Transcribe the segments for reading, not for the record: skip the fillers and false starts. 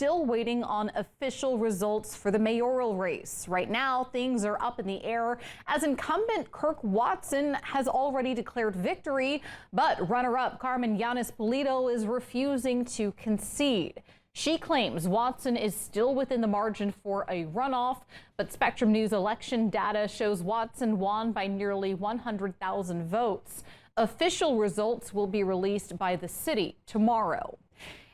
still waiting on official results for the mayoral race. Right now, things are up in the air as incumbent Kirk Watson has already declared victory, but runner-up Carmen Yanis-Polito is refusing to concede. She claims Watson is still within the margin for a runoff, but Spectrum News election data shows Watson won by nearly 100,000 votes. Official results will be released by the city tomorrow.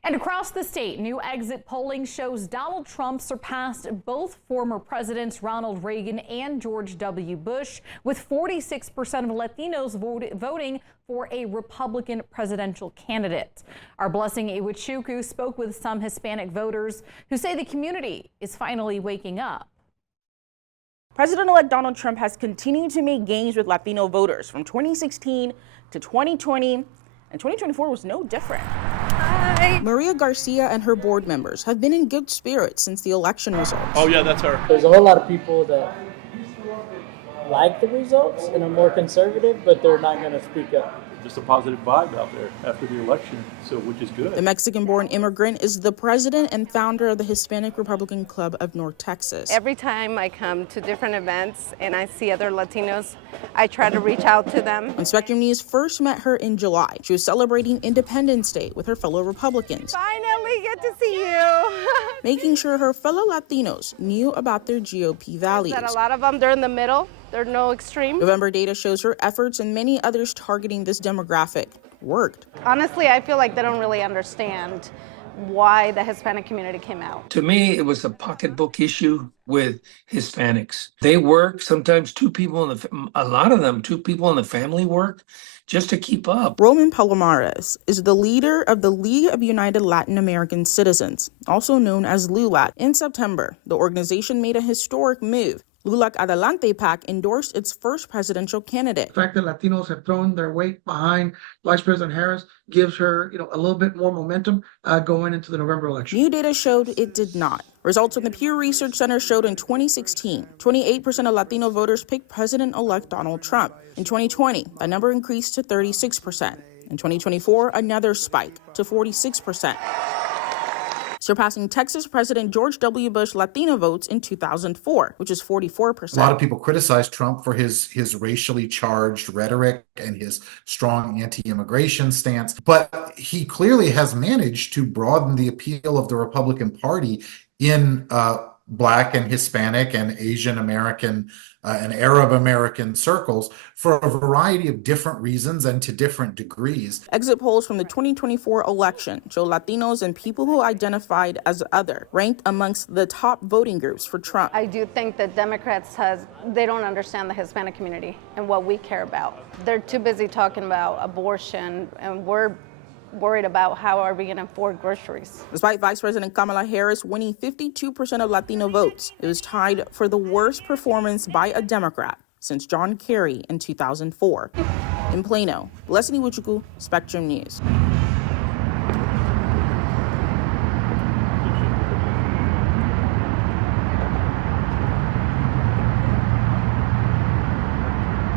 And across the state, new exit polling shows Donald Trump surpassed both former presidents Ronald Reagan and George W. Bush, with 46% of Latinos voting for a Republican presidential candidate. Our Blessing Iwachuku spoke with some Hispanic voters who say the community is finally waking up. President-elect Donald Trump has continued to make gains with Latino voters from 2016 to 2020, and 2024 was no different. Hi. Maria Garcia and her board members have been in good spirits since the election results. Oh yeah, that's her. There's a whole lot of people that like the results and are more conservative, but they're not going to speak up. Just a positive vibe out there after the election, so which is good. The Mexican-born immigrant is the president and founder of the Hispanic Republican Club of North Texas. Every time I come to different events and I see other Latinos, I try to reach out to them. When Spectrum News first met her in July, she was celebrating Independence Day with her fellow Republicans. Finally get to see you. Making sure her fellow Latinos knew about their GOP values. That a lot of them, they're in the middle. They're no extreme. November data shows her efforts and many others targeting this demographic worked. Honestly, I feel like they don't really understand why the Hispanic community came out. To me, it was a pocketbook issue with Hispanics. They work, sometimes a lot of them, two people in the family work just to keep up. Roman Palomares is the leader of the League of United Latin American Citizens, also known as LULAC. In September, the organization made a historic move. LULAC Adelante PAC endorsed its first presidential candidate. The fact that Latinos have thrown their weight behind Vice President Harris gives her, a little bit more momentum going into the November election. New data showed it did not. Results from the Pew Research Center showed in 2016, 28% of Latino voters picked President-elect Donald Trump. In 2020, that number increased to 36%. In 2024, another spike to 46%. Surpassing Texas President George W. Bush Latino votes in 2004, which is 44%. A lot of people criticize Trump for his racially charged rhetoric and his strong anti-immigration stance, but he clearly has managed to broaden the appeal of the Republican Party in Black and Hispanic and Asian American and Arab American circles for a variety of different reasons and to different degrees. Exit polls from the 2024 election show Latinos and people who identified as other ranked amongst the top voting groups for Trump. I do think that Democrats, they don't understand the Hispanic community and what we care about. They're too busy talking about abortion, and we're worried about how are we going to afford groceries. Despite Vice President Kamala Harris winning 52% of Latino votes, it was tied for the worst performance by a Democrat since John Kerry in 2004. In Plano, Blessing Iwachuku, Spectrum News.